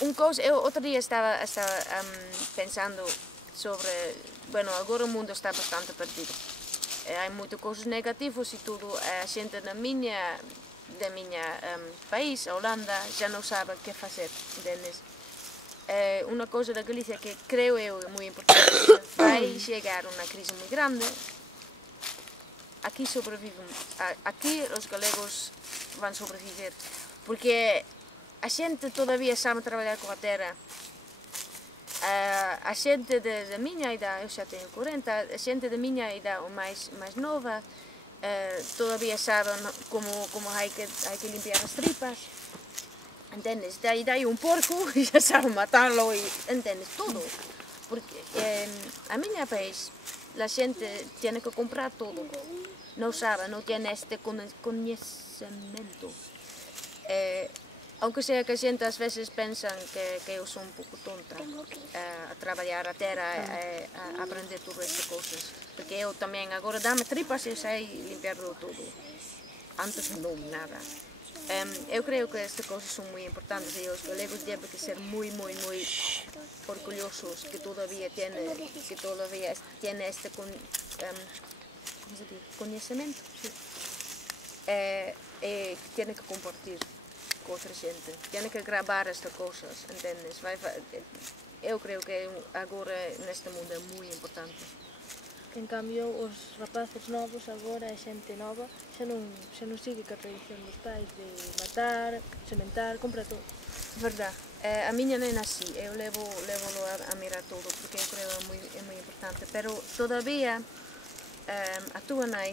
eu outro dia estava pensando sobre, bueno, agora o mundo está bastante perdido. Há muitas coisas negativas e tudo. A gente da minha país, a Holanda, já não sabe o que fazer, entendes? Uma coisa da Galícia que creio eu é muito importante, vai chegar uma crise muito grande. Aqui sobrevivem, aqui os galegos vão sobreviver, porque a gente todavia sabe trabalhar com a terra. A gente da minha idade, eu já tenho 40, a gente da minha idade mais nova, todavia sabe como há que limpar as tripas, entendes? Daí porco já sabe matá-lo, entendes? Tudo. Porque a minha país, a gente tem que comprar tudo. Não sabe, não tem este conhecimento. Aunque seja que a gente às vezes pensa que eu sou um pouco tonta a trabalhar a terra, a aprender todas estas coisas. Porque eu também agora dá-me tripas e eu sei limpar tudo. Antes não, nada. Eu creio que estas coisas são muito importantes e os galegos devem ser muito orgulhosos que todavia têm este conhecimento e que têm que compartilhar com outra gente, têm que gravar estas coisas, entendes? Eu creio que agora neste mundo é muito importante. En cambio, os rapaces novos agora, a xente nova, xa non sigue a tradición dos pais de matar, sementar, comprar todo. Verdade. A minha non é así, eu levo-lo a mirar todo, porque eu creo que é muito importante, pero todavía a tua nai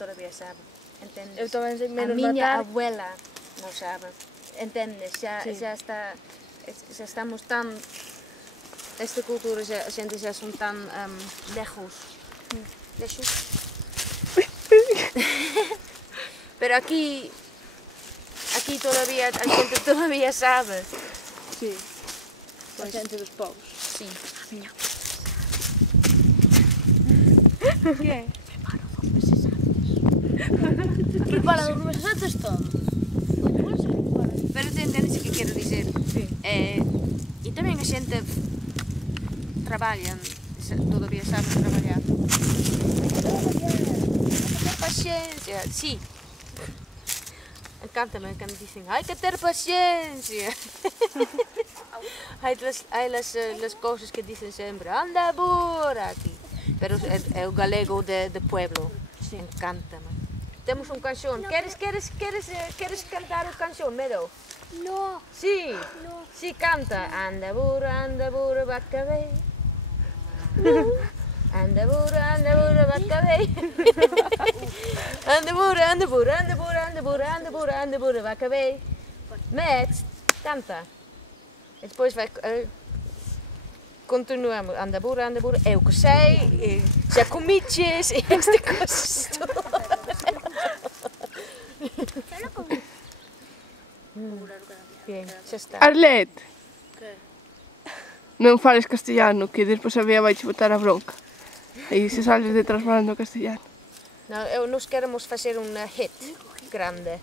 todavía sabe, entendes? Eu tamén sei menos a minha matar. abuela non sabe, entendes? Já estamos tan... Esta cultura, a gente já são tão lejos. Pero aqui todavía, a gente todavía sabe. Sí, a xente dos povos. Sí. Que? Prepara 2 meses antes todo. Pero te entendes o que quero dizer? Sí. E tamén a xente trabalha, todavía sabe trabalhar. Ter paciencia, sí. Encanta-me quando dicen, hay que ter paciencia. Hay las coisas que dicen sempre, anda por aquí. Pero é o galego de pueblo, encanta-me. Temos canción, queres cantar o canción, Medo? No. Sí, No. sí canta. Anda burra, vaca ve. Anda burra, vaca ve. Anda burra, vaca ve. Max, canta. E depois vai... continuamos. Anda burra, eu que sei, já comiches e esta coisas todas. Bien, xa está. Arlet, Que? non fales castellano, que despois a Bea vai che botar a bronca. E se sales detrás falando castellano. Nós queremos fazer unha hit grande.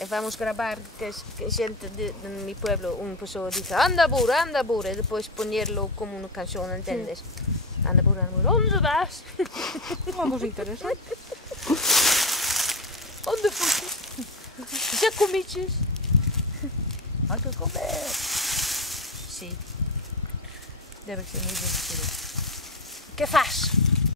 E vamos gravar que xente do meu pueblo, unha pessoa dice anda burra, e depois poñerlo como unha canción, entendes? Anda burra, onde vas? Vamos interesante. Onde fuiste? Já comiches? Hay que comer. Sí. Debe ser muy divertido. ¿Qué faz?